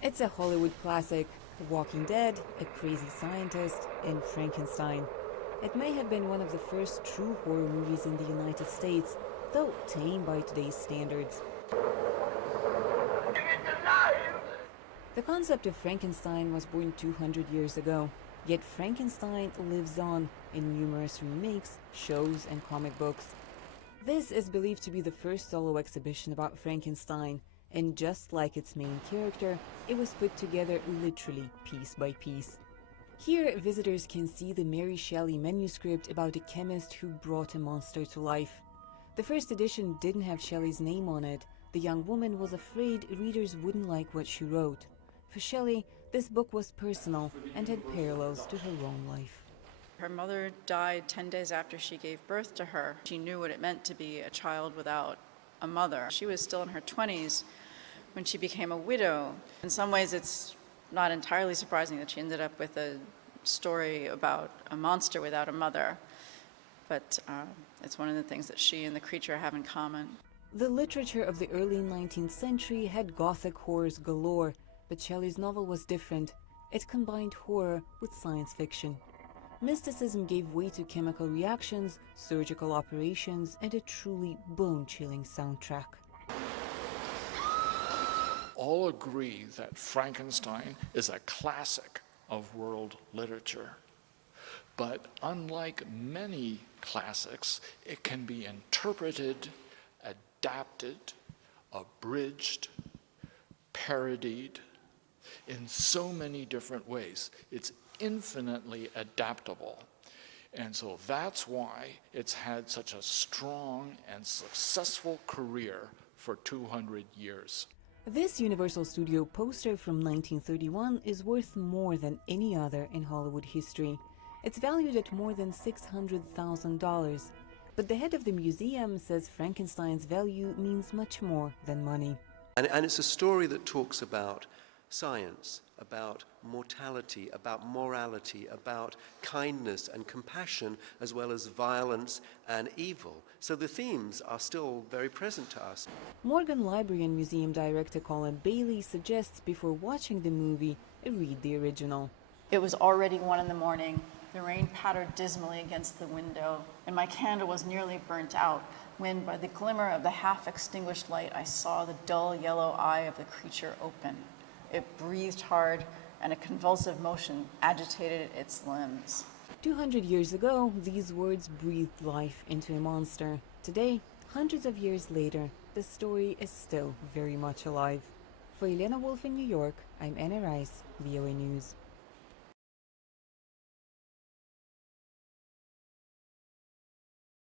It's a Hollywood classic, The Walking Dead, a crazy scientist, and Frankenstein. It may have been one of the first true horror movies in the United States, though tame by today's standards. The concept of Frankenstein was born 200 years ago, yet Frankenstein lives on in numerous remakes, shows, and comic books. This is believed to be the first solo exhibition about Frankenstein, and just like its main character, it was put together literally piece by piece. Here, visitors can see the Mary Shelley manuscript about a chemist who brought a monster to life. The first edition didn't have Shelley's name on it. The young woman was afraid readers wouldn't like what she wrote. For Shelley, this book was personal and had parallels to her own life. Her mother died 10 days after she gave birth to her. She knew what it meant to be a child without a mother. She was still in her 20s when she became a widow. In some ways, it's not entirely surprising that she ended up with a story about a monster without a mother. But it's one of the things that she and the creature have in common. The literature of the early 19th century had Gothic horrors galore, but Shelley's novel was different. It combined horror with science fiction. Mysticism gave way to chemical reactions, surgical operations, and a truly bone-chilling soundtrack. All agree that Frankenstein is a classic of world literature. But unlike many classics, it can be interpreted, adapted, abridged, parodied in so many different ways. It's infinitely adaptable. And so that's why it's had such a strong and successful career for 200 years. This Universal Studio poster from 1931 is worth more than any other in Hollywood history. It's valued at more than $600,000. But the head of the museum says Frankenstein's value means much more than money. And it's a story that talks about science, about mortality, about morality, about kindness and compassion, as well as violence and evil. So the themes are still very present to us. Morgan Library and Museum Director Colin Bailey suggests before watching the movie, read the original. It was already 1 a.m. The rain pattered dismally against the window, and my candle was nearly burnt out when, by the glimmer of the half-extinguished light, I saw the dull yellow eye of the creature open. It breathed hard, and a convulsive motion agitated its limbs. 200 years ago, these words breathed life into a monster. Today, hundreds of years later, the story is still very much alive. For Elena Wolf in New York, I'm Anna Rice, VOA News.